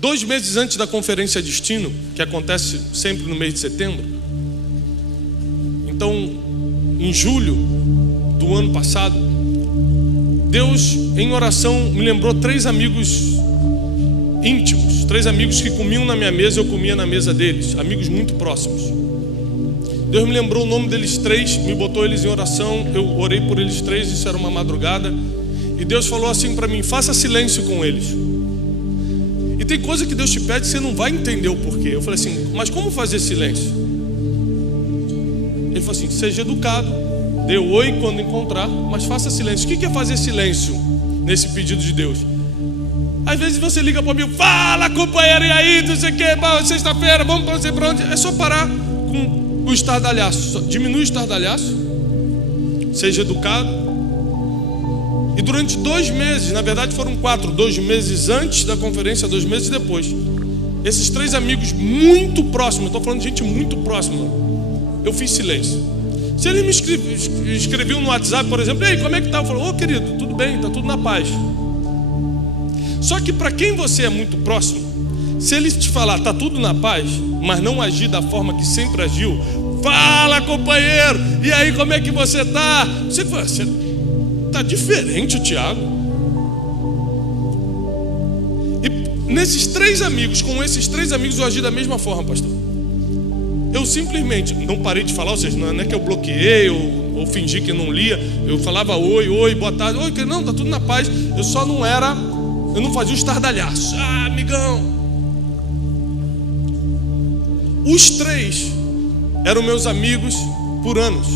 2 meses antes da Conferência Destino, que acontece sempre no mês de setembro. Então, em julho do ano passado, Deus, em oração, me lembrou 3 amigos íntimos, 3 amigos que comiam na minha mesa, eu comia na mesa deles, amigos muito próximos. Deus me lembrou o nome deles 3, me botou eles em oração, eu orei por eles 3, isso era uma madrugada, e Deus falou assim para mim: faça silêncio com eles. E tem coisa que Deus te pede que você não vai entender o porquê. Eu falei assim: mas como fazer silêncio? Ele falou assim: seja educado, dê oi quando encontrar, mas faça silêncio. O que é fazer silêncio nesse pedido de Deus? Às vezes você liga para mim: fala companheiro, e aí, não sei o que, sexta-feira, vamos para você para onde? É só parar com o estardalhaço, diminui o estardalhaço, seja educado. E durante 2 meses, na verdade foram 4, 2 meses antes da conferência, 2 meses depois, esses 3 amigos muito próximos, estou falando de gente muito próxima, eu fiz silêncio. Se eles me escreviam no WhatsApp, por exemplo: ei, como é que tá? Eu falo: ô querido, tudo bem, tá tudo na paz. Só que para quem você é muito próximo, se ele te falar tá tudo na paz, mas não agir da forma que sempre agiu, fala companheiro, e aí como é que você tá? Você fala: você tá diferente, o Tiago. E nesses 3 amigos, com esses 3 amigos eu agi da mesma forma, pastor. Eu simplesmente não parei de falar, ou seja, não é que eu bloqueei ou fingi que não lia. Eu falava oi, boa tarde, oi, não, tá tudo na paz. Eu só não era, eu não fazia o estardalhaço. Ah, amigão. Os 3 eram meus amigos por anos,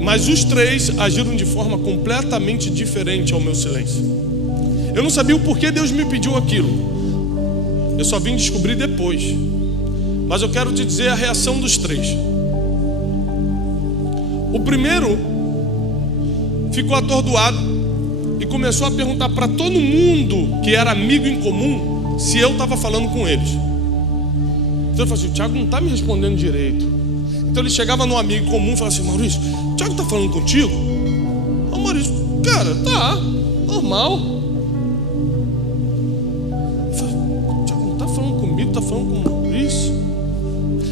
mas os 3 agiram de forma completamente diferente ao meu silêncio. Eu não sabia o porquê Deus me pediu aquilo, eu só vim descobrir depois. Mas eu quero te dizer a reação dos 3. O primeiro ficou atordoado e começou a perguntar para todo mundo que era amigo em comum se eu estava falando com eles. Então ele falou assim: o Tiago não está me respondendo direito. Então ele chegava num amigo comum e falava assim: Maurício, o Tiago está falando contigo? Ô Maurício, cara, tá, normal. Ele falou: o Tiago não está falando comigo, está falando com o Maurício.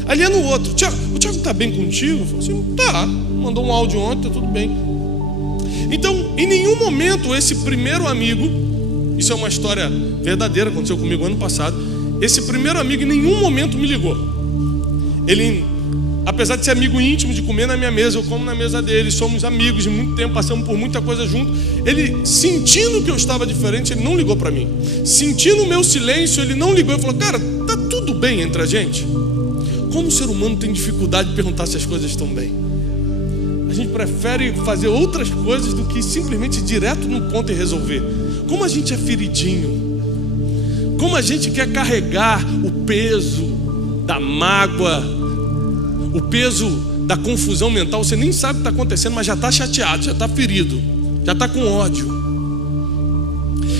Ali é no outro: o Tiago está bem contigo? Eu falei assim: tá, mandou um áudio ontem, tá tudo bem. Então, em nenhum momento esse primeiro amigo, isso é uma história verdadeira, aconteceu comigo ano passado, esse primeiro amigo em nenhum momento me ligou. Ele, apesar de ser amigo íntimo, de comer na minha mesa, eu como na mesa dele, somos amigos de muito tempo, passamos por muita coisa junto. Ele, sentindo que eu estava diferente, ele não ligou para mim. Sentindo o meu silêncio, ele não ligou e falou: cara, tá tudo bem entre a gente? Como o ser humano tem dificuldade de perguntar se as coisas estão bem. A gente prefere fazer outras coisas do que simplesmente ir direto no ponto e resolver. Como a gente é feridinho, como a gente quer carregar o peso da mágoa, o peso da confusão mental. Você nem sabe o que está acontecendo, mas já está chateado, já está ferido, já está com ódio.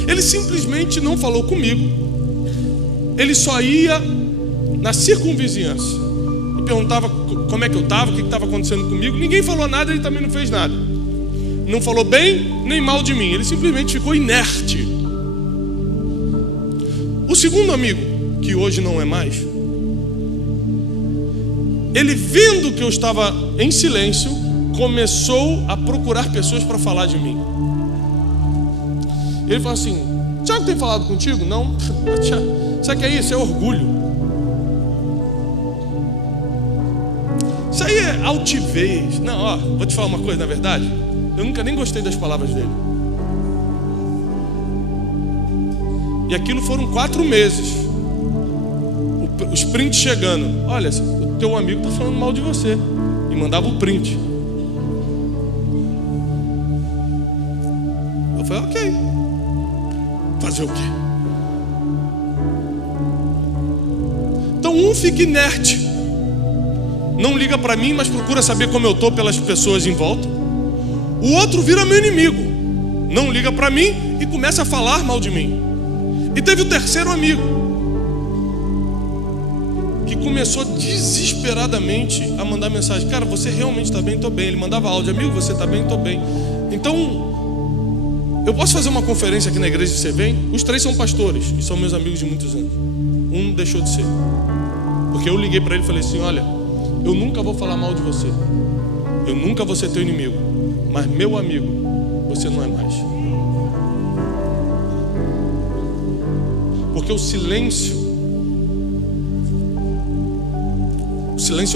Ele simplesmente não falou comigo. Ele só ia na circunvizinhança e perguntava como é que eu estava, o que estava acontecendo comigo. Ninguém falou nada, ele também não fez nada. Não falou bem nem mal de mim, ele simplesmente ficou inerte. O segundo amigo, que hoje não é mais, ele, vendo que eu estava em silêncio, começou a procurar pessoas para falar de mim. Ele falou assim: Tiago tem falado contigo? Não. Sabe o que é isso? É orgulho. Isso aí é altivez. Não, ó, vou te falar uma coisa, na verdade, eu nunca nem gostei das palavras dele. E aquilo foram 4 meses. Os prints chegando: olha, o teu amigo está falando mal de você. E mandava o print. Eu falei: ok, fazer o quê? Então um fica inerte, não liga para mim, mas procura saber como eu estou pelas pessoas em volta. O outro vira meu inimigo, não liga para mim e começa a falar mal de mim. E teve o terceiro amigo, que começou desesperadamente a mandar mensagem: cara, você realmente está bem? Estou bem. Ele mandava áudio: amigo, você está bem? Estou bem. Então Eu posso fazer uma conferência aqui na igreja e você vem? Os 3 são pastores e são meus amigos de muitos anos. Um deixou de ser, porque eu liguei para ele e falei assim: olha, eu nunca vou falar mal de você, eu nunca vou ser teu inimigo, mas meu amigo, você não é mais. Porque o silêncio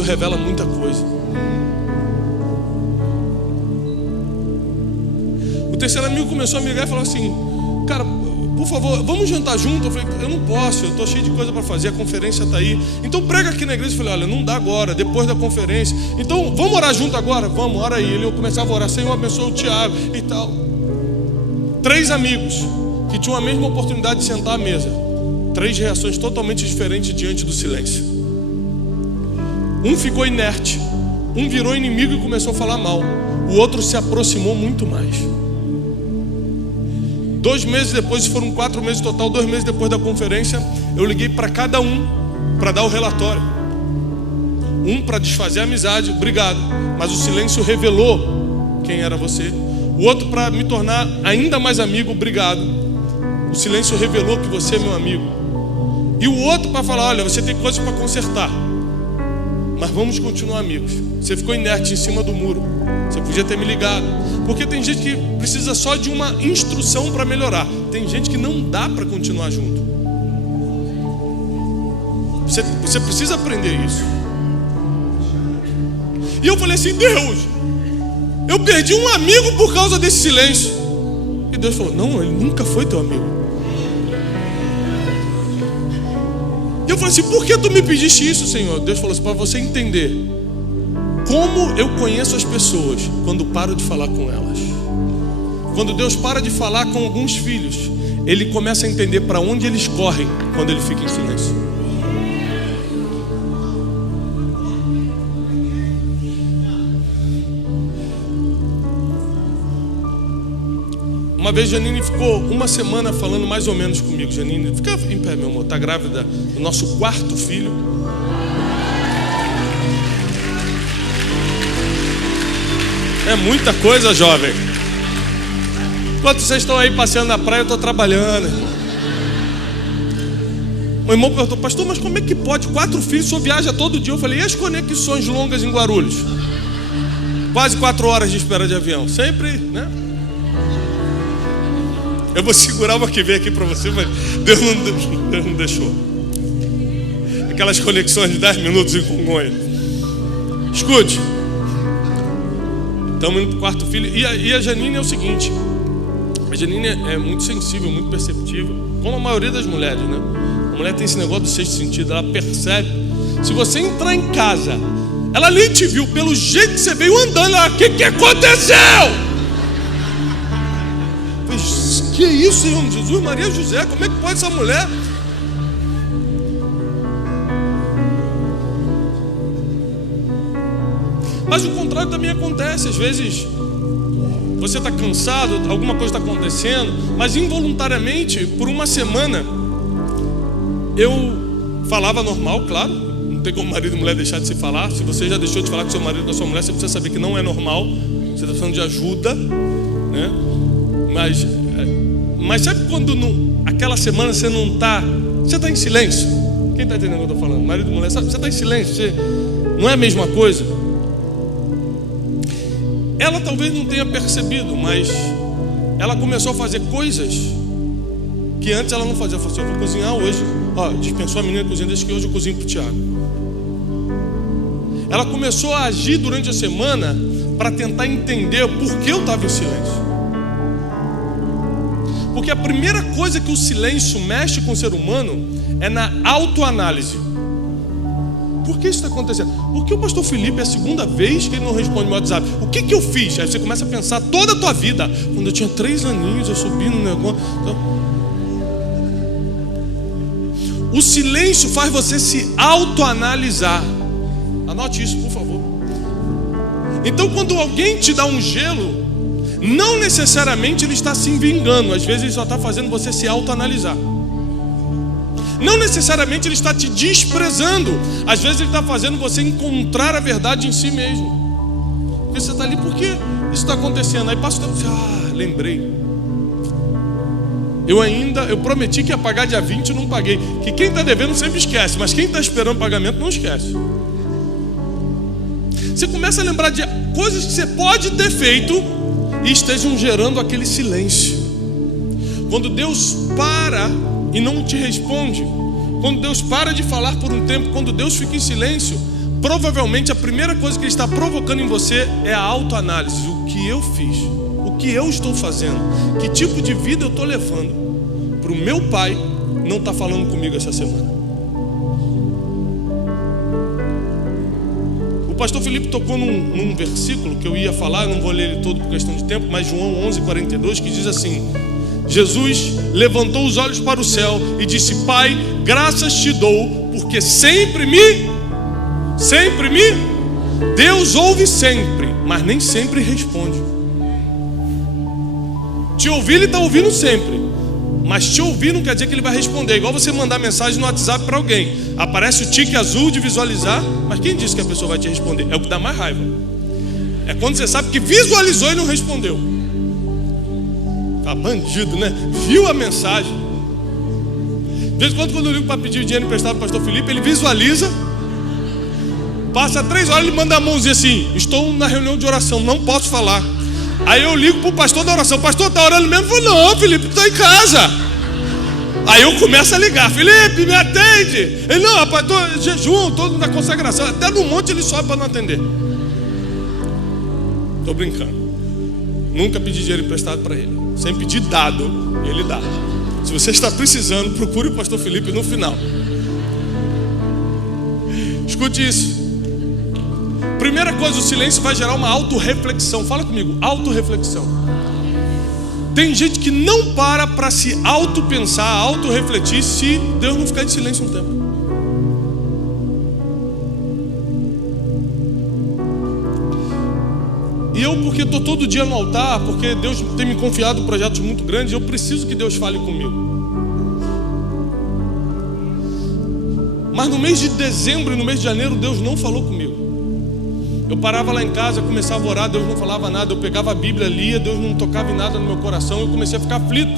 revela muita coisa. O terceiro amigo começou a me ligar e falou assim: cara, por favor, vamos jantar junto? Eu falei: eu não posso, eu estou cheio de coisa para fazer, a conferência está aí. Então prega aqui na igreja. Eu falei: olha, não dá agora, depois da conferência. Então vamos orar junto agora? Vamos, ora aí. Ele começava a orar: Senhor, abençoa o Tiago e tal. 3 amigos que tinham a mesma oportunidade de sentar à mesa, 3 reações totalmente diferentes diante do silêncio. Um ficou inerte, um virou inimigo e começou a falar mal, o outro se aproximou muito mais. 2 meses depois, foram 4 meses total, 2 meses depois da conferência, eu liguei para cada um para dar o relatório. Um para desfazer a amizade, obrigado, mas o silêncio revelou quem era você. O outro para me tornar ainda mais amigo, obrigado, o silêncio revelou que você é meu amigo. E o outro para falar: olha, você tem coisas para consertar, mas vamos continuar amigos. Você ficou inerte em cima do muro, você podia ter me ligado. Porque tem gente que precisa só de uma instrução para melhorar. Tem gente que não dá para continuar junto. Você precisa aprender isso. E eu falei assim: Deus, eu perdi um amigo por causa desse silêncio. E Deus falou: não, ele nunca foi teu amigo. E eu falei assim: por que tu me pediste isso, Senhor? Deus falou assim: para você entender como eu conheço as pessoas quando paro de falar com elas. Quando Deus para de falar com alguns filhos, Ele começa a entender para onde eles correm quando Ele fica em silêncio. Uma vez Janine ficou uma semana falando mais ou menos comigo. Janine, fica em pé, meu amor, está grávida do nosso 4º filho. É muita coisa, jovem. Enquanto vocês estão aí passeando na praia, eu estou trabalhando. O irmão perguntou: pastor, mas como é que pode? 4 filhos, só viaja todo dia. Eu falei: e as conexões longas em Guarulhos? Quase 4 horas de espera de avião. Sempre, né? Eu vou segurar uma que veio aqui para você, mas Deus não deixou. Aquelas conexões de 10 minutos em Congonha. Escute. Estamos indo para o 4º filho. E a Janine é o seguinte: a Janine é muito sensível, muito perceptível, como a maioria das mulheres, né? A mulher tem esse negócio do 6º sentido, ela percebe. Se você entrar em casa, ela nem te viu, pelo jeito que você veio andando, ela: o que aconteceu? Que isso, Senhor Jesus, Maria José, como é que pode essa mulher? Mas o contrário também acontece. Às vezes você está cansado, alguma coisa está acontecendo, mas involuntariamente, por uma semana, eu falava normal, claro. Não tem como marido e mulher deixar de se falar. Se você já deixou de falar com seu marido ou com a sua mulher, você precisa saber que não é normal. Você está precisando de ajuda, né? Mas sabe quando aquela semana você não está, você está em silêncio? Quem está entendendo o que eu estou falando? Marido e mulher, sabe? Você está em silêncio, não é a mesma coisa. Ela talvez não tenha percebido, mas ela começou a fazer coisas que antes ela não fazia. Ela falou assim: eu vou cozinhar hoje. Ó, dispensou a menina cozinhando, desde que hoje eu cozinho para o Tiago. Ela começou a agir durante a semana para tentar entender por que eu estava em silêncio. Porque a primeira coisa que o silêncio mexe com o ser humano é na autoanálise. Por que isso está acontecendo? Porque o pastor Felipe é a 2ª vez que ele não responde meu WhatsApp. O que eu fiz? Aí você começa a pensar toda a tua vida. Quando eu tinha 3 aninhos, eu subi no negócio. Então, o silêncio faz você se autoanalisar. Anote isso, por favor. Então, quando alguém te dá um gelo, não necessariamente ele está se vingando. Às vezes ele só está fazendo você se autoanalisar. Não necessariamente ele está te desprezando. Às vezes ele está fazendo você encontrar a verdade em si mesmo. Porque você está ali: por que isso está acontecendo? Aí passa o tempo e diz: lembrei. Eu prometi que ia pagar dia 20 e não paguei. Que quem está devendo sempre esquece, mas quem está esperando pagamento não esquece. Você começa a lembrar de coisas que você pode ter feito e estejam gerando aquele silêncio. Quando Deus para e não te responde, quando Deus para de falar por um tempo, quando Deus fica em silêncio, provavelmente a primeira coisa que Ele está provocando em você é a autoanálise. O que eu fiz? O que eu estou fazendo? Que tipo de vida eu estou levando? Para o meu pai não está falando comigo essa semana. O pastor Felipe tocou num versículo que eu ia falar, eu não vou ler ele todo por questão de tempo, mas João 11:42, que diz assim: Jesus levantou os olhos para o céu e disse: Pai, graças te dou, porque sempre me... Deus ouve sempre, mas nem sempre responde. Te ouvir, Ele está ouvindo sempre, mas te ouvir não quer dizer que Ele vai responder. Igual você mandar mensagem no WhatsApp para alguém, aparece o tique azul de visualizar, mas quem disse que a pessoa vai te responder? É o que dá mais raiva. É quando você sabe que visualizou e não respondeu. Tá bandido, né? Viu a mensagem. De vez em quando eu ligo para pedir dinheiro emprestado para o pastor Felipe, ele visualiza, passa 3 horas, ele manda a mãozinha assim: estou na reunião de oração, não posso falar. Aí eu ligo para o pastor da oração: pastor, está orando mesmo? Eu falo: não, Felipe, estou em casa. Aí eu começo a ligar: Felipe, me atende. Ele: não, rapaz, estou em jejum, estou na consagração. Até no monte ele sobe para não atender. Estou brincando. Nunca pedi dinheiro emprestado para ele. Sem pedir dado, ele dá. Se você está precisando, procure o pastor Felipe no final. Escute isso. Primeira coisa, o silêncio vai gerar uma autorreflexão. Fala comigo, autorreflexão. Tem gente que não para se autopensar, autorrefletir, se Deus não ficar de silêncio um tempo. E eu, porque estou todo dia no altar, porque Deus tem me confiado projetos muito grandes, eu preciso que Deus fale comigo. Mas no mês de dezembro e no mês de janeiro, Deus não falou comigo. Eu parava lá em casa, começava a orar, Deus não falava nada. Eu pegava a Bíblia, lia, Deus não tocava em nada no meu coração. Eu comecei a ficar aflito.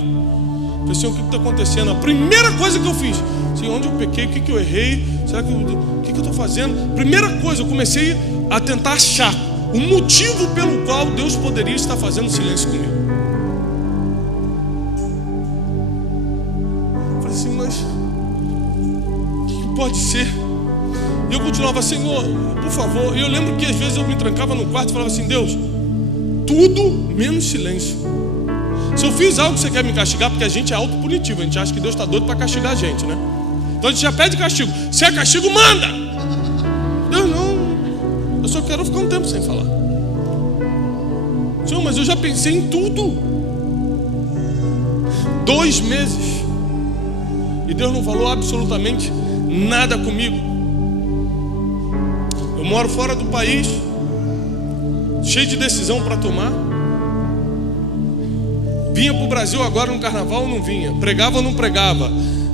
Falei: Senhor, o que está acontecendo? A primeira coisa que eu fiz: Senhor, onde eu pequei? O que eu errei? Será que o que eu estou fazendo? Primeira coisa, eu comecei a tentar achar o motivo pelo qual Deus poderia estar fazendo silêncio comigo. Falei assim: mas o que pode ser? E eu continuava: Senhor, por favor. E eu lembro que às vezes eu me trancava no quarto e falava assim: Deus, tudo menos silêncio. Se eu fiz algo que você quer me castigar, porque a gente é autopunitivo, a gente acha que Deus está doido para castigar a gente, né? Então a gente já pede castigo. Se é castigo, manda. Deus não. Eu só quero ficar um tempo sem falar. Senhor, mas eu já pensei em tudo. 2 meses. E Deus não falou absolutamente nada comigo. Eu moro fora do país, cheio de decisão para tomar. Vinha para o Brasil agora no carnaval ou não vinha? Pregava ou não pregava?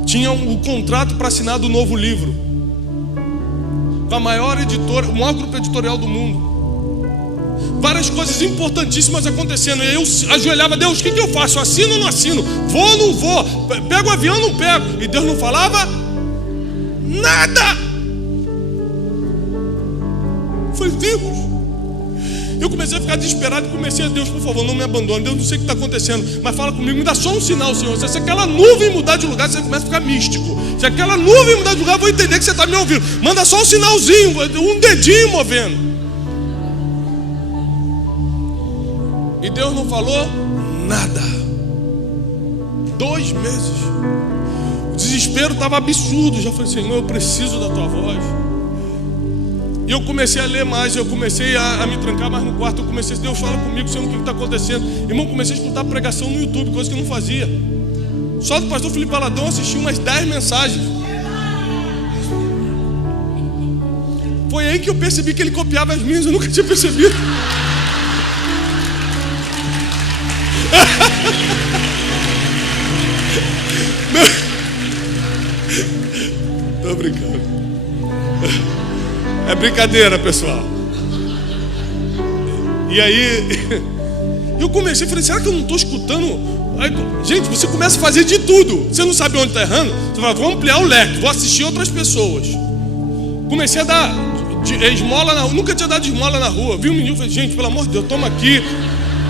Tinha o contrato para assinar do novo livro com a maior editora, o maior grupo editorial do mundo. Várias coisas importantíssimas acontecendo. E aí eu ajoelhava: Deus, o que eu faço? Assino ou não assino? Vou ou não vou? Pego o avião ou não pego? E Deus não falava nada. Foi Deus. Eu comecei a ficar desesperado e comecei a: Deus, por favor, não me abandone. Deus, não sei o que está acontecendo, mas fala comigo, me dá só um sinal, Senhor. Se aquela nuvem mudar de lugar, você começa a ficar místico. Se aquela nuvem mudar de lugar, eu vou entender que você está me ouvindo. Manda só um sinalzinho, um dedinho movendo. E Deus não falou nada. 2 meses. O desespero estava absurdo. Já falei: Senhor, eu preciso da tua voz. E eu comecei a ler mais, eu comecei a me trancar mais no quarto. Eu comecei: Deus, fala comigo, Senhor, o que está acontecendo? Irmão, comecei a escutar pregação no YouTube, coisa que eu não fazia. Só do pastor Felipe Baladão eu assisti umas 10 mensagens. Foi aí que eu percebi que ele copiava as minhas, eu nunca tinha percebido. Tô brincando. É brincadeira, pessoal. E aí eu comecei, falei: será que eu não estou escutando Aí, gente, você começa a fazer de tudo. Você não sabe onde está errando. Você fala, vou ampliar o leque, vou assistir outras pessoas. Comecei a dar esmola na rua. Nunca tinha dado esmola na rua. Vi um menino e falei, gente, pelo amor de Deus, toma aqui.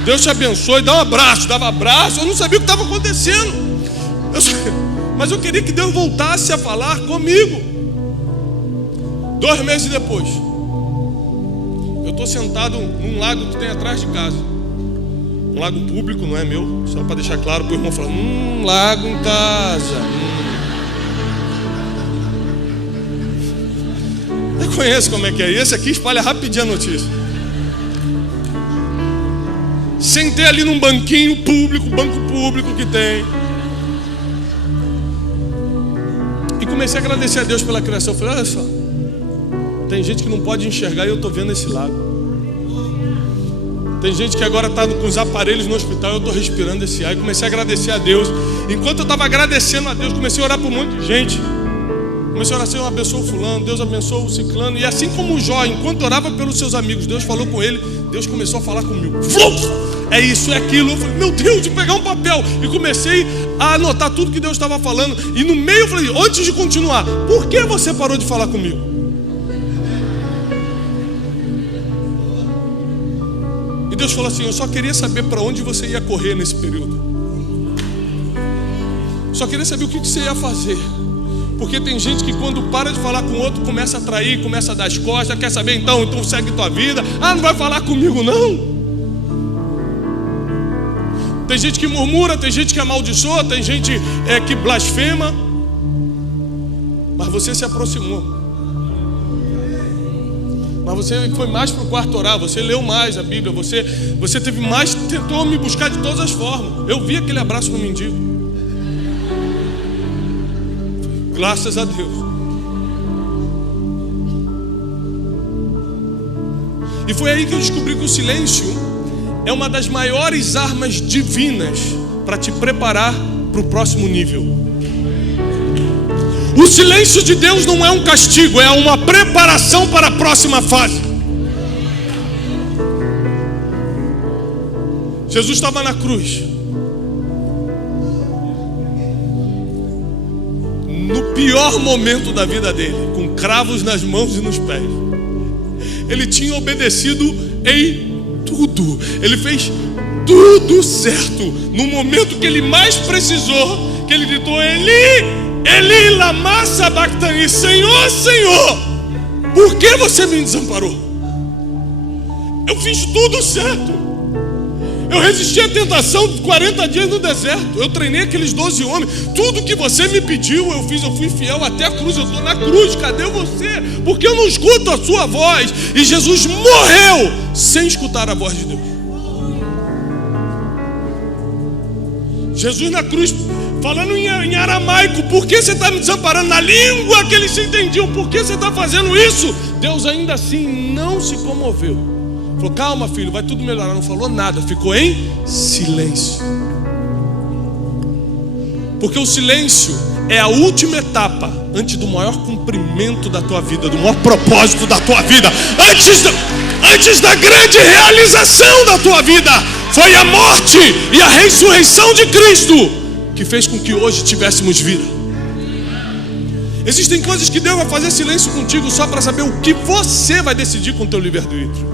Deus te abençoe, dá um abraço. Dava abraço, eu não sabia o que estava acontecendo. Mas eu queria que Deus voltasse a falar comigo. 2 meses depois, eu estou sentado num lago que tem atrás de casa. Um lago público, não é meu. Só para deixar claro, para o irmão falar, lago em casa. Eu conheço como é que é. Esse aqui espalha rapidinho a notícia. Sentei ali num banquinho público, banco público que tem. E comecei a agradecer a Deus pela criação. Eu falei, olha só, tem gente que não pode enxergar e eu estou vendo esse lago. Tem gente que agora está com os aparelhos no hospital e eu estou respirando esse ar. E comecei a agradecer a Deus. Enquanto eu estava agradecendo a Deus, comecei a orar por um monte de gente. Comecei a orar, Senhor, abençoa o fulano, Deus abençoa o ciclano. E assim como o Jó, enquanto orava pelos seus amigos, Deus falou com ele, Deus começou a falar comigo. É isso, é aquilo. Eu falei, meu Deus, de pegar um papel. E comecei a anotar tudo que Deus estava falando. E no meio eu falei, antes de continuar, por que você parou de falar comigo? E Deus falou assim, eu só queria saber para onde você ia correr nesse período. Só queria saber o que você ia fazer. Porque tem gente que quando para de falar com o outro, começa a trair, começa a dar as costas, quer saber então segue tua vida. Ah, não vai falar comigo não. Tem gente que murmura, tem gente que amaldiçoa, tem gente que blasfema. Mas você se aproximou. Mas você foi mais para o quarto orar, você leu mais a Bíblia, você teve mais, tentou me buscar de todas as formas. Eu vi aquele abraço no mendigo. Graças a Deus. E foi aí que eu descobri que o silêncio é uma das maiores armas divinas para te preparar para o próximo nível. O silêncio de Deus não é um castigo, é uma preparação para a próxima fase. Jesus estava na cruz. No pior momento da vida dele, com cravos nas mãos e nos pés. Ele tinha obedecido em tudo. Ele fez tudo certo. No momento que ele mais precisou, que ele gritou, Eli, Eli, lama sabachthani, Senhor, Senhor, por que você me desamparou? Eu fiz tudo certo. Eu resisti à tentação de 40 dias no deserto. Eu treinei aqueles 12 homens. Tudo que você me pediu, eu fiz. Eu fui fiel até a cruz. Eu estou na cruz. Cadê você? Porque eu não escuto a sua voz. E Jesus morreu sem escutar a voz de Deus. Jesus na cruz, falando em aramaico. Por que você está me desamparando? Na língua que eles se entendiam. Por que você está fazendo isso? Deus ainda assim não se comoveu. Falou, calma filho, vai tudo melhorar. Não falou nada, ficou em silêncio. Porque o silêncio é a última etapa antes do maior cumprimento da tua vida, do maior propósito da tua vida, antes da grande realização da tua vida. Foi a morte e a ressurreição de Cristo que fez com que hoje tivéssemos vida. Existem coisas que Deus vai fazer silêncio contigo só para saber o que você vai decidir com o teu livre-arbítrio.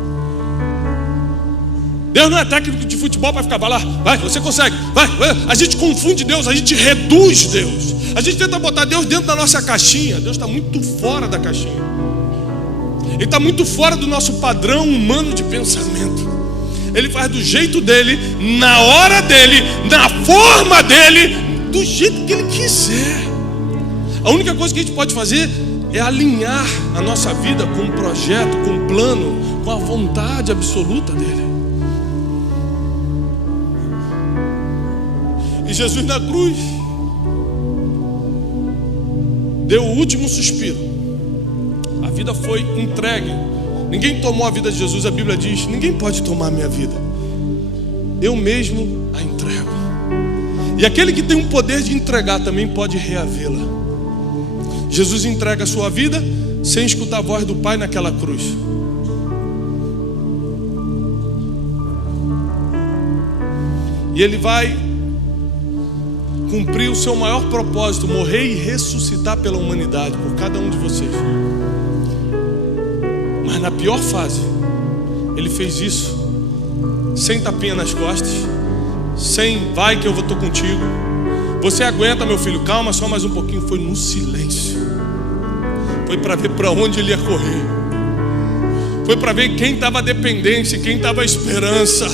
Deus não é técnico de futebol para ficar, vai lá, vai, você consegue, vai. A gente confunde Deus, a gente reduz Deus. A gente tenta botar Deus dentro da nossa caixinha. Deus está muito fora da caixinha. Ele está muito fora do nosso padrão humano de pensamento. Ele faz do jeito dele, na hora dele, na forma dele, do jeito que ele quiser. A única coisa que a gente pode fazer é alinhar a nossa vida com um projeto, com um plano, com a vontade absoluta dele. E Jesus na cruz deu o último suspiro. A vida foi entregue. Ninguém tomou a vida de Jesus. A Bíblia diz, ninguém pode tomar a minha vida. Eu mesmo a entrego. E aquele que tem o poder de entregar também pode reavê-la. Jesus entrega a sua vida sem escutar a voz do Pai naquela cruz. E ele vai cumprir o seu maior propósito, morrer e ressuscitar pela humanidade, por cada um de vocês. Mas na pior fase, Ele fez isso sem tapinha nas costas, sem vai que eu estou contigo, você aguenta meu filho, calma só mais um pouquinho. Foi no silêncio. Foi para ver para onde ele ia correr. Foi para ver quem estava dependência, quem estava esperança.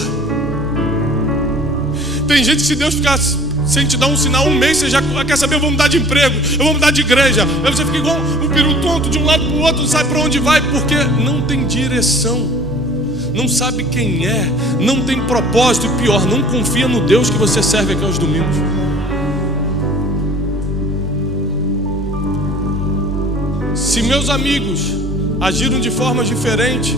Tem gente que, se Deus ficar sem te dar um sinal, um mês você já quer saber: eu vou mudar de emprego, eu vou mudar de igreja. Aí você fica igual um peru tonto, de um lado para o outro, não sabe para onde vai, porque não tem direção, não sabe quem é, não tem propósito, e pior, não confia no Deus que você serve aqui aos domingos. Se meus amigos agiram de forma diferente,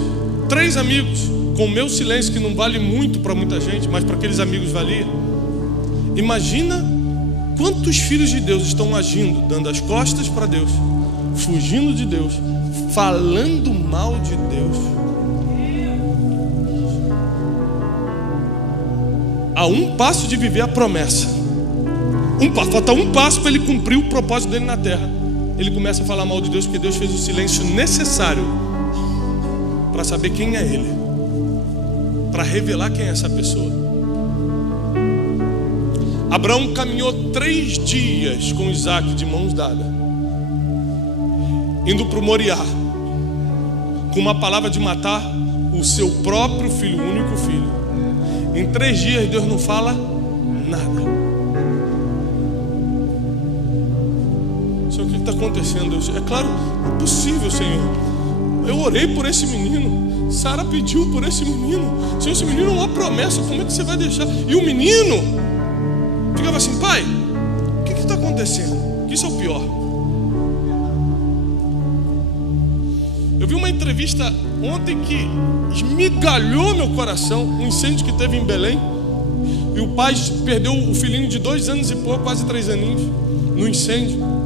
3 amigos, com o meu silêncio, que não vale muito para muita gente, mas para aqueles amigos valia. Imagina quantos filhos de Deus estão agindo, dando as costas para Deus, fugindo de Deus, falando mal de Deus. A um passo de viver a promessa, falta um passo para ele cumprir o propósito dele na terra. Ele começa a falar mal de Deus, porque Deus fez o silêncio necessário para saber quem é Ele, para revelar quem é essa pessoa. Abraão caminhou 3 dias com Isaac de mãos dadas, indo para o Moriá, com uma palavra de matar o seu próprio filho, o único filho. Em 3 dias Deus não fala nada. Senhor, o que está acontecendo? É claro, é possível, Senhor. Eu orei por esse menino, Sara pediu por esse menino. Senhor, esse menino é uma promessa, como é que você vai deixar? E o menino ficava assim: pai, o que está acontecendo? Isso é o pior. Eu vi uma entrevista ontem que esmigalhou meu coração. Um incêndio que teve em Belém, e o pai perdeu o filhinho de 2 anos e pouco, quase 3 aninhos, no incêndio.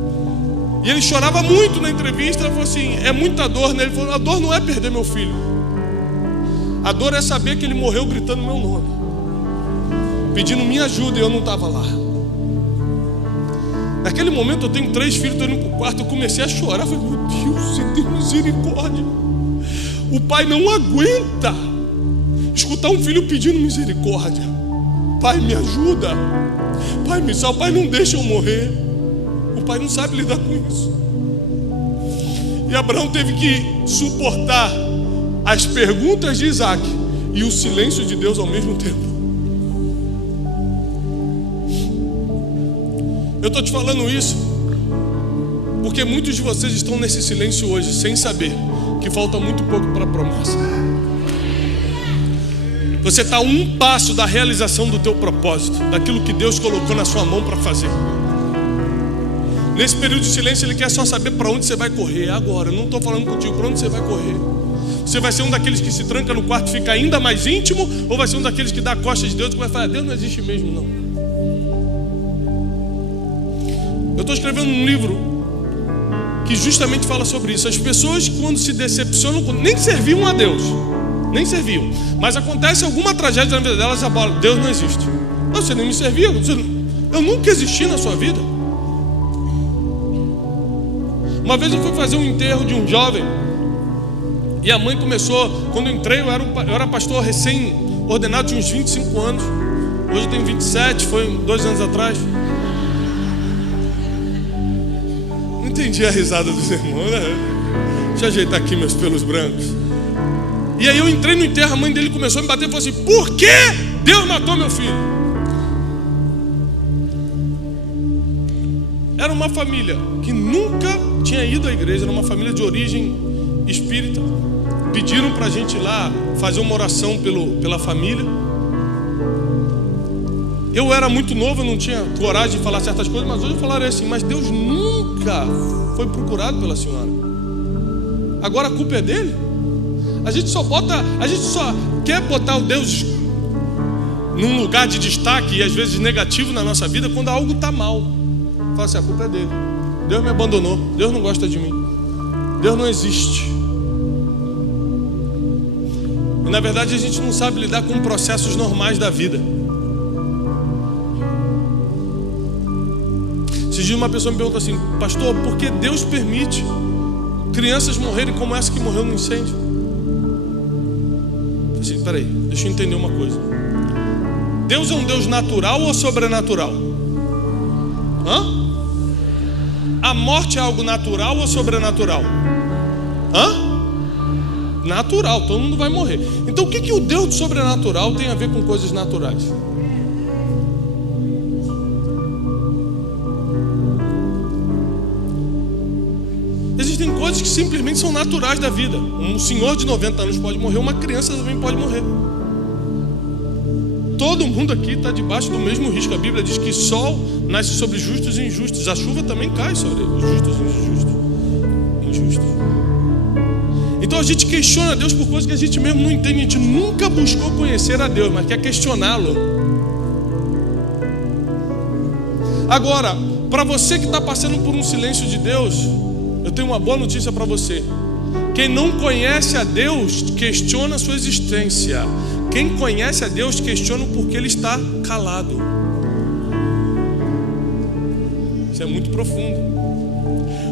E ele chorava muito na entrevista. Ele falou assim: é muita dor, né? Ele falou: a dor não é perder meu filho, a dor é saber que ele morreu gritando meu nome, pedindo minha ajuda, e eu não estava lá. Naquele momento, eu tenho 3 filhos, estou indo para o quarto, eu comecei a chorar. Eu falei: meu Deus, você tem misericórdia. O pai não aguenta escutar um filho pedindo misericórdia. Pai, me ajuda. Pai, me salva. Pai, não deixa eu morrer. O pai não sabe lidar com isso. E Abraão teve que suportar as perguntas de Isaac e o silêncio de Deus ao mesmo tempo. Eu estou te falando isso porque muitos de vocês estão nesse silêncio hoje, sem saber que falta muito pouco para a promessa. Você está a um passo da realização do teu propósito, daquilo que Deus colocou na sua mão para fazer. Nesse período de silêncio, Ele quer só saber para onde você vai correr agora. Eu não estou falando contigo para onde você vai correr. Você vai ser um daqueles que se tranca no quarto e fica ainda mais íntimo, ou vai ser um daqueles que dá a costa de Deus e vai falar: Deus não existe mesmo, não. Eu estou escrevendo um livro que justamente fala sobre isso. As pessoas, quando se decepcionam, nem serviam a Deus, nem serviam, mas acontece alguma tragédia na vida delas, Deus não existe. Não, você nem me servia, eu nunca existi na sua vida. Uma vez eu fui fazer um enterro de um jovem, e a mãe começou, quando eu entrei, eu era pastor recém-ordenado, de uns 25 anos. Hoje eu tenho 27, foi 2 anos atrás. Não entendi a risada dos irmãos, né? Deixa eu ajeitar aqui meus pelos brancos. E aí eu entrei no enterro, a mãe dele começou a me bater e falou assim: por que Deus matou meu filho? Era uma família que nunca tinha ido à igreja, era uma família de origem espírita. Pediram para a gente ir lá fazer uma oração pela família. Eu era muito novo, eu não tinha coragem de falar certas coisas, mas hoje eu falaria assim: mas Deus nunca foi procurado pela senhora. Agora a culpa é dele? A gente só quer botar o Deus num lugar de destaque e às vezes negativo na nossa vida quando algo está mal. Fala assim: a culpa é dele. Deus me abandonou. Deus não gosta de mim. Deus não existe. E na verdade a gente não sabe lidar com processos normais da vida. Esses dias uma pessoa me perguntou assim: pastor, por que Deus permite crianças morrerem como essa que morreu no incêndio? Eu falei assim: peraí, deixa eu entender uma coisa. Deus é um Deus natural ou sobrenatural? A morte é algo natural ou sobrenatural? Natural, todo mundo vai morrer. Então o que o Deus do sobrenatural tem a ver com coisas naturais? Existem coisas que simplesmente são naturais da vida. Um senhor de 90 anos pode morrer, uma criança também pode morrer. Todo mundo aqui está debaixo do mesmo risco. A Bíblia diz que sol nasce sobre justos e injustos. A chuva também cai sobre os justos e injustos. Então a gente questiona Deus por coisas que a gente mesmo não entende. A gente nunca buscou conhecer a Deus, mas quer questioná-lo. Agora, para você que está passando por um silêncio de Deus, eu tenho uma boa notícia para você. Quem não conhece a Deus, questiona a sua existência. Quem conhece a Deus, questiona o porquê Ele está calado. Isso é muito profundo.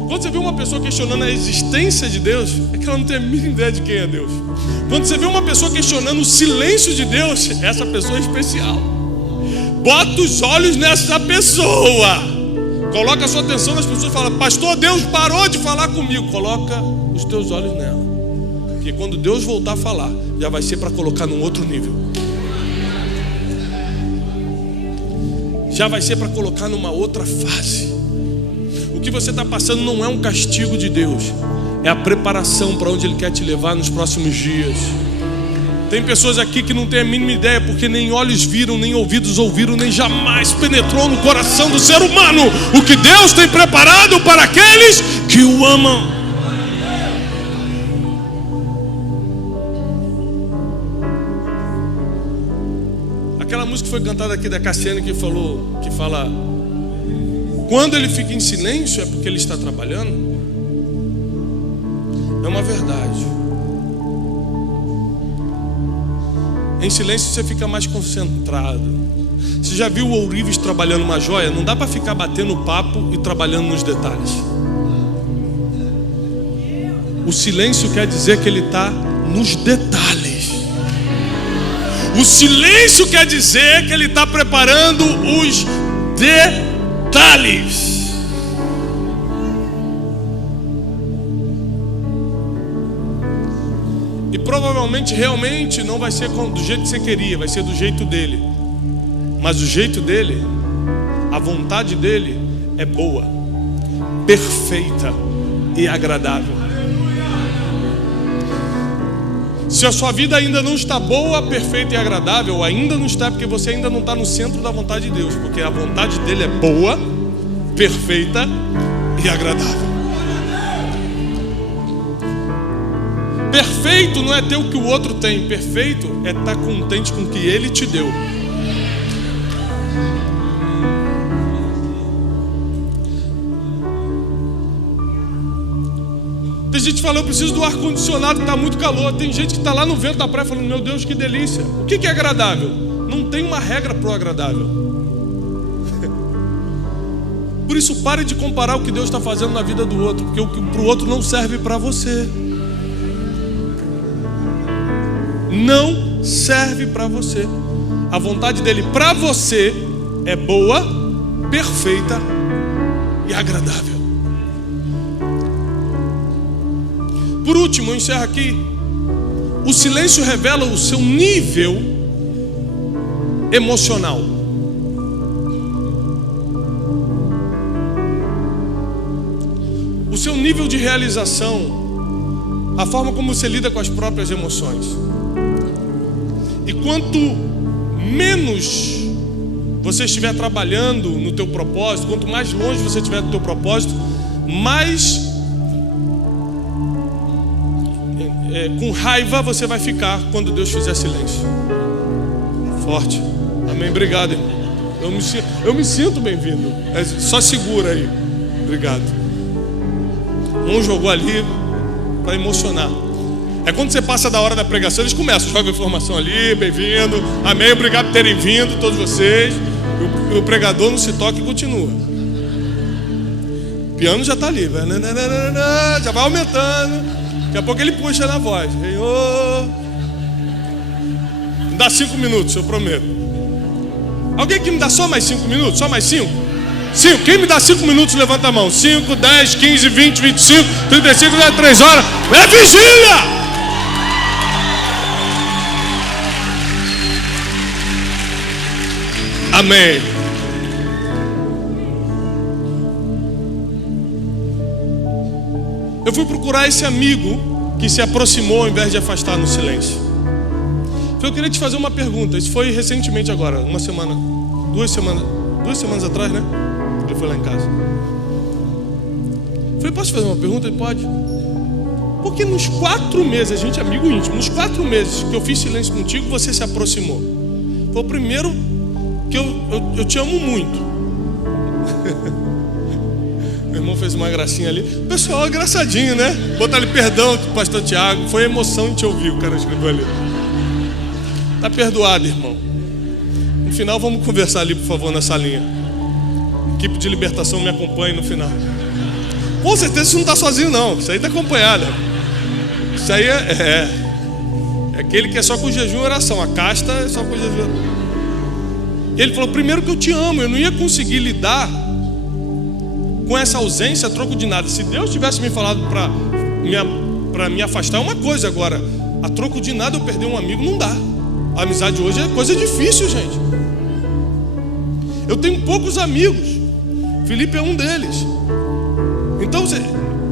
Quando você vê uma pessoa questionando a existência de Deus, é que ela não tem a mínima ideia de quem é Deus. Quando você vê uma pessoa questionando o silêncio de Deus, essa pessoa é especial. Bota os olhos nessa pessoa. Coloca a sua atenção nas pessoas e fala: pastor, Deus parou de falar comigo. Coloca os teus olhos nela. Porque quando Deus voltar a falar, já vai ser para colocar num outro nível. Já vai ser para colocar numa outra fase. O que você está passando não é um castigo de Deus, é a preparação para onde Ele quer te levar nos próximos dias. Tem pessoas aqui que não têm a mínima ideia, porque nem olhos viram, nem ouvidos ouviram, nem jamais penetrou no coração do ser humano o que Deus tem preparado para aqueles que o amam. Aquela música que foi cantada aqui da Cassiane que fala: quando Ele fica em silêncio é porque Ele está trabalhando. É uma verdade. Em silêncio você fica mais concentrado. Você já viu o ourives trabalhando uma joia? Não dá para ficar batendo papo e trabalhando nos detalhes. O silêncio quer dizer que ele está nos detalhes. O silêncio quer dizer que ele está preparando os detalhes. E provavelmente, realmente, não vai ser do jeito que você queria, vai ser do jeito dele. Mas o jeito dele, a vontade dele é boa, perfeita e agradável. Se a sua vida ainda não está boa, perfeita e agradável, ainda não está, porque você ainda não está no centro da vontade de Deus, porque a vontade dele é boa, perfeita e agradável. Perfeito não é ter o que o outro tem, perfeito é estar contente com o que ele te deu. Tem gente que fala: eu preciso do ar-condicionado, está muito calor. Tem gente que está lá no vento da praia falando: meu Deus, que delícia. O que é agradável? Não tem uma regra para o agradável. Por isso, pare de comparar o que Deus está fazendo na vida do outro, porque o que para o outro não serve para você. Não serve para você. A vontade dele para você é boa, perfeita e agradável. Por último, eu encerro aqui. O silêncio revela o seu nível emocional. O seu nível de realização, a forma como você lida com as próprias emoções. E quanto menos você estiver trabalhando no teu propósito, quanto mais longe você estiver do teu propósito, mais com raiva você vai ficar quando Deus fizer silêncio. Forte. Amém. Obrigado, irmão. Eu me sinto bem-vindo. Só segura aí. Obrigado. Um jogou ali para emocionar. É quando você passa da hora da pregação, eles começam, joga informação ali, bem-vindo, amém, obrigado por terem vindo, todos vocês. O pregador não se toca e continua. piano já está ali, já vai aumentando. Daqui a pouco ele puxa na voz. Senhor, me dá 5 minutos, eu prometo. Alguém que me dá só mais 5 minutos? Só mais 5? 5. Quem me dá 5 minutos, levanta a mão. 5, 10, 15, 20, 25, 35, 3 horas. É vigília! Amém. Eu fui procurar esse amigo que se aproximou ao invés de afastar no silêncio. Eu queria te fazer uma pergunta. Isso foi recentemente agora, uma semana, 2 semanas atrás, né? Ele foi lá em casa. Eu falei, posso te fazer uma pergunta? Ele pode. Porque nos 4 meses, a gente é amigo íntimo, nos 4 meses que eu fiz silêncio contigo, você se aproximou. Foi o primeiro que eu te amo muito. Meu irmão fez uma gracinha ali. O pessoal é engraçadinho, né? Botar ali perdão, pastor Tiago. Foi emoção de te ouvir, o cara escreveu ali. Tá perdoado, irmão. No final vamos conversar ali, por favor, na salinha. Equipe de libertação me acompanhe no final. Com certeza você não está sozinho não. Isso aí está acompanhado. Isso aí é aquele que é só com jejum e oração. A casta é só com jejum. Ele falou, primeiro que eu te amo. Eu não ia conseguir lidar com essa ausência a troco de nada. Se Deus tivesse me falado para me afastar é uma coisa. Agora, a troco de nada eu perder um amigo não dá. A amizade hoje é coisa difícil, gente. Eu tenho poucos amigos. Felipe é um deles. Então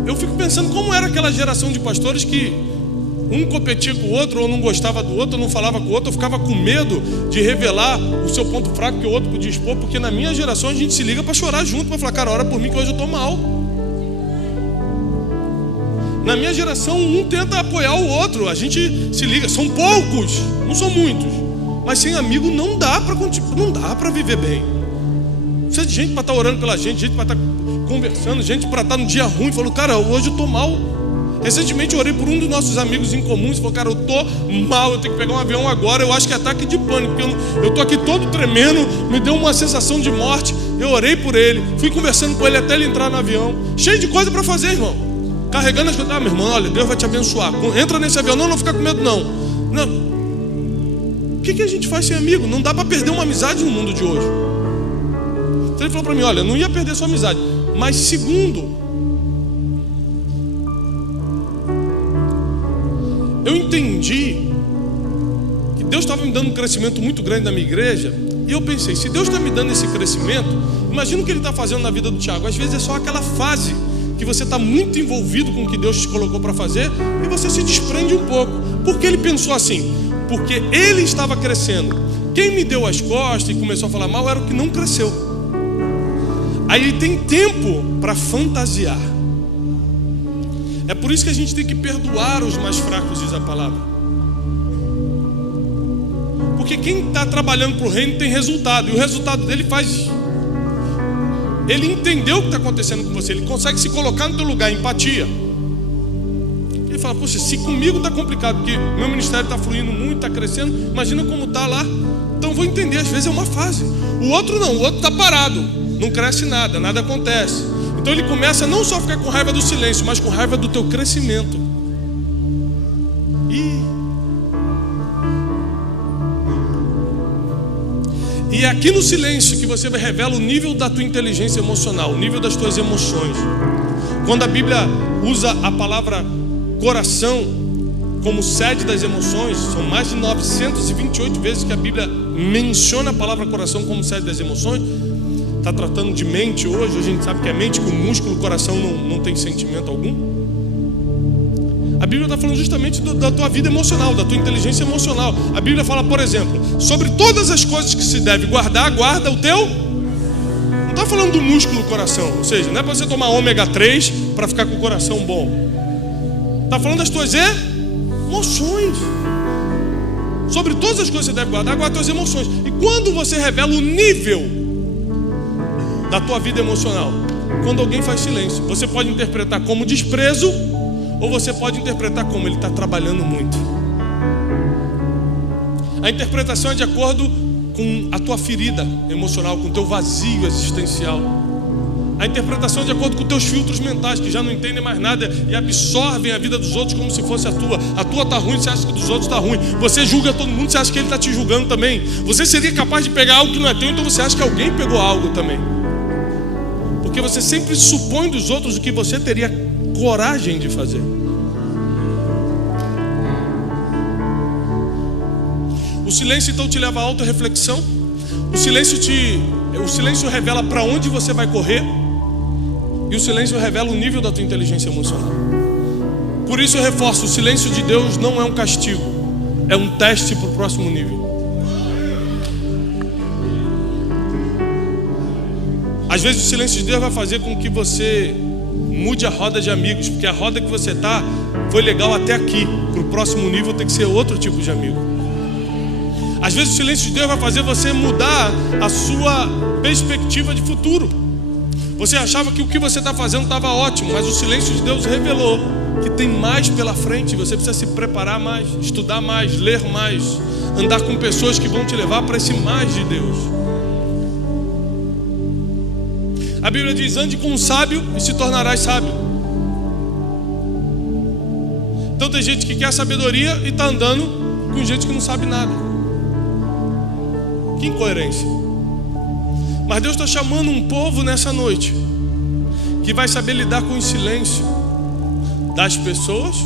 eu fico pensando como era aquela geração de pastores que um competia com o outro, ou não gostava do outro, ou não falava com o outro, ou ficava com medo de revelar o seu ponto fraco que o outro podia expor. Porque na minha geração a gente se liga para chorar junto, para falar, cara, ora por mim que hoje eu estou mal. Na minha geração, um tenta apoiar o outro. A gente se liga, são poucos, não são muitos. Mas sem amigo não dá para viver bem. Precisa de gente para estar orando pela gente para estar conversando, gente para estar no dia ruim. Falou, cara, hoje eu estou mal. Recentemente eu orei por um dos nossos amigos em comum. Ele falou, cara, eu estou mal, eu tenho que pegar um avião agora. Eu acho que é ataque de pânico, porque eu estou aqui todo tremendo. Me deu uma sensação de morte. Eu orei por ele, fui conversando com ele até ele entrar no avião. Cheio de coisa para fazer, irmão. Carregando as coisas. Meu irmão, olha, Deus vai te abençoar. Entra nesse avião. Não fica com medo não. O que a gente faz sem amigo? Não dá para perder uma amizade no mundo de hoje. Então ele falou para mim, olha, eu não ia perder sua amizade. Mas segundo, eu entendi que Deus estava me dando um crescimento muito grande na minha igreja. E eu pensei, se Deus está me dando esse crescimento, imagina o que Ele está fazendo na vida do Tiago. Às vezes é só aquela fase que você está muito envolvido com o que Deus te colocou para fazer e você se desprende um pouco. Por que ele pensou assim? Porque ele estava crescendo. Quem me deu as costas e começou a falar mal era o que não cresceu. Aí ele tem tempo para fantasiar. É por isso que a gente tem que perdoar os mais fracos, diz a palavra. Porque quem está trabalhando para o reino tem resultado. E o resultado dele faz... Ele entendeu o que está acontecendo com você. Ele consegue se colocar no teu lugar, empatia. Ele fala, poxa, se comigo está complicado, porque meu ministério está fluindo muito, está crescendo, imagina como está lá. Então eu vou entender, às vezes é uma fase. O outro não, o outro está parado, não cresce nada, nada acontece. Então ele começa não só a ficar com raiva do silêncio, mas com raiva do teu crescimento. E é aqui no silêncio que você revela o nível da tua inteligência emocional, o nível das tuas emoções. Quando a Bíblia usa a palavra coração como sede das emoções, são mais de 928 vezes que a Bíblia menciona a palavra coração como sede das emoções. Está tratando de mente hoje, a gente sabe que é mente, que o músculo, o coração não tem sentimento algum. A Bíblia está falando justamente da tua vida emocional, da tua inteligência emocional. A Bíblia fala, por exemplo, sobre todas as coisas que se deve guardar, guarda o teu... Não está falando do músculo do coração, ou seja, não é para você tomar ômega 3 para ficar com o coração bom. Está falando das tuas emoções. Sobre todas as coisas que você deve guardar, guarda as tuas emoções. E quando você revela o nível da tua vida emocional? Quando alguém faz silêncio. Você pode interpretar como desprezo, ou você pode interpretar como ele está trabalhando muito. A interpretação é de acordo com a tua ferida emocional, com o teu vazio existencial. A interpretação de acordo com os teus filtros mentais, que já não entendem mais nada e absorvem a vida dos outros como se fosse a tua. A tua está ruim, você acha que dos outros está ruim. Você julga todo mundo, você acha que ele está te julgando também. Você seria capaz de pegar algo que não é teu, então você acha que alguém pegou algo também. Porque você sempre supõe dos outros o que você teria coragem de fazer. O silêncio então te leva à autorreflexão. O silêncio revela para onde você vai correr. E o silêncio revela o nível da tua inteligência emocional. Por isso eu reforço, o silêncio de Deus não é um castigo, é um teste para o próximo nível. Às vezes o silêncio de Deus vai fazer com que você mude a roda de amigos, porque a roda que você está foi legal até aqui. Para o próximo nível tem que ser outro tipo de amigo. Às vezes o silêncio de Deus vai fazer você mudar a sua perspectiva de futuro. Você achava que o que você está fazendo estava ótimo, mas o silêncio de Deus revelou que tem mais pela frente. Você precisa se preparar mais, estudar mais, ler mais, andar com pessoas que vão te levar para esse mais de Deus. A Bíblia diz: ande com um sábio e se tornarás sábio. Então tem gente que quer sabedoria e está andando com gente que não sabe nada. Que incoerência. Mas Deus está chamando um povo nessa noite que vai saber lidar com o silêncio das pessoas,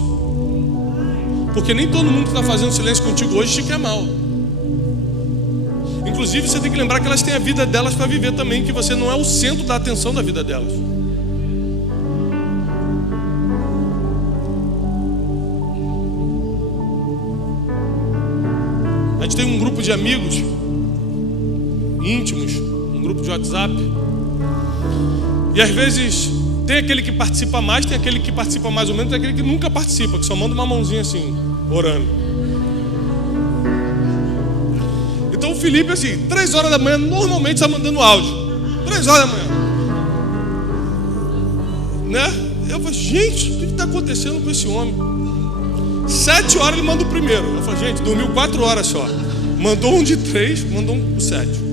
porque nem todo mundo que está fazendo silêncio contigo hoje te quer mal. Inclusive você tem que lembrar que elas têm a vida delas para viver também, que você não é o centro da atenção da vida delas. A gente tem um grupo de amigos íntimos, um grupo de WhatsApp, e às vezes tem aquele que participa mais, tem aquele que participa mais ou menos, tem aquele que nunca participa, que só manda uma mãozinha assim, orando. Então o Felipe, assim, 3 horas da manhã, normalmente está mandando áudio. 3 horas da manhã, né? Eu falei, gente, o que está acontecendo com esse homem? 7 horas ele manda o primeiro. Eu falei, gente, dormiu 4 horas só. Mandou um de 3, mandou um de 7.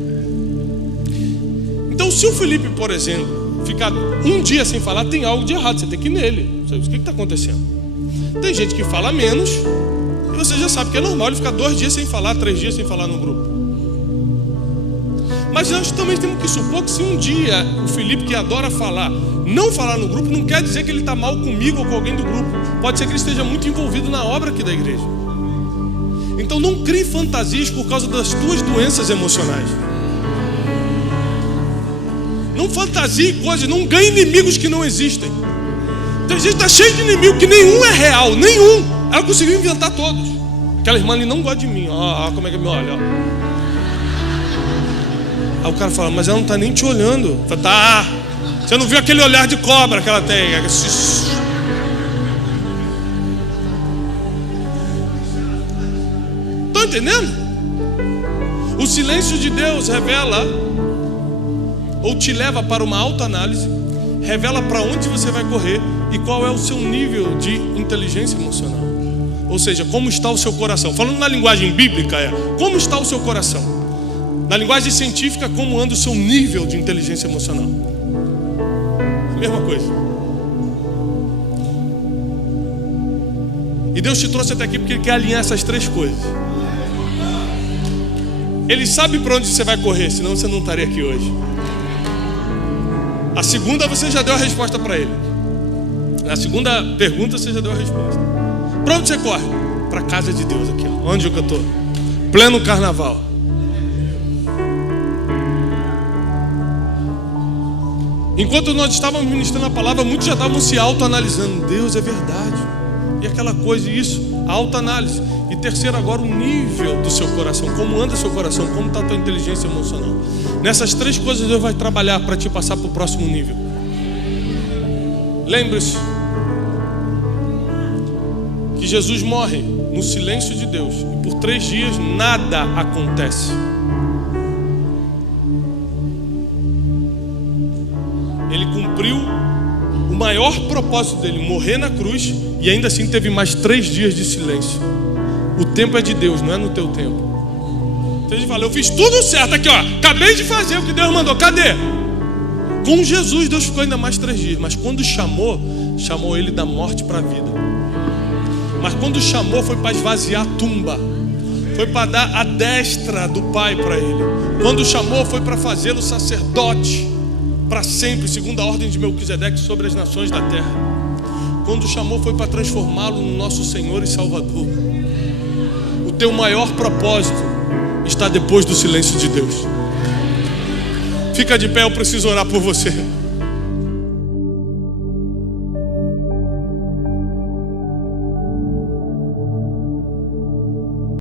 Então, se o Felipe, por exemplo, ficar um dia sem falar, tem algo de errado, você tem que ir nele. O que está acontecendo? Tem gente que fala menos, e você já sabe que é normal ele ficar 2 dias sem falar, 3 dias sem falar no grupo. Mas nós também temos que supor que se um dia o Felipe, que adora falar, não falar no grupo, não quer dizer que ele está mal comigo ou com alguém do grupo. Pode ser que ele esteja muito envolvido na obra aqui da igreja. Então não crie fantasias por causa das tuas doenças emocionais. Não fantasie coisas, não ganhe inimigos que não existem. Tem gente que está cheio de inimigo que nenhum é real, nenhum. Ela conseguiu inventar todos. Aquela irmã ali não gosta de mim. Ó, como é que me olha, ó. Aí o cara fala, mas ela não está nem te olhando. Fala, tá. Você não viu aquele olhar de cobra que ela tem? Estão entendendo? O silêncio de Deus revela, ou te leva para uma autoanálise, revela para onde você vai correr e qual é o seu nível de inteligência emocional. Ou seja, como está o seu coração. Falando na linguagem bíblica, como está o seu coração. Na linguagem científica, como anda o seu nível de inteligência emocional. A mesma coisa. E Deus te trouxe até aqui porque Ele quer alinhar essas 3 coisas. Ele sabe para onde você vai correr, senão você não estaria aqui hoje. A segunda você já deu a resposta para ele. Na segunda pergunta você já deu a resposta. Para onde você corre? Para a casa de Deus aqui, ó. Onde eu estou? Pleno carnaval. Enquanto nós estávamos ministrando a palavra, muitos já estavam se autoanalisando. Deus, é verdade. E aquela coisa, isso, a autoanálise. E terceiro, agora o nível do seu coração. Como anda o seu coração, como está a tua inteligência emocional. Nessas 3 coisas Deus vai trabalhar para te passar para o próximo nível. Lembre-se que Jesus morre no silêncio de Deus. E por 3 dias nada acontece. Ele cumpriu o maior propósito dele, morrer na cruz, e ainda assim teve mais 3 dias de silêncio. O tempo é de Deus, não é no teu tempo. Então a gente fala, eu fiz tudo certo aqui, ó. Acabei de fazer o que Deus mandou, cadê? Com Jesus, Deus ficou ainda mais 3 dias. Mas quando chamou ele da morte para a vida. Mas quando chamou, foi para esvaziar a tumba. Foi para dar a destra do Pai para ele. Quando chamou, foi para fazê-lo sacerdote para sempre, segundo a ordem de Melquisedeque, sobre as nações da terra. Quando chamou, foi para transformá-lo no nosso Senhor e Salvador. O teu maior propósito está depois do silêncio de Deus. Fica de pé, eu preciso orar por você.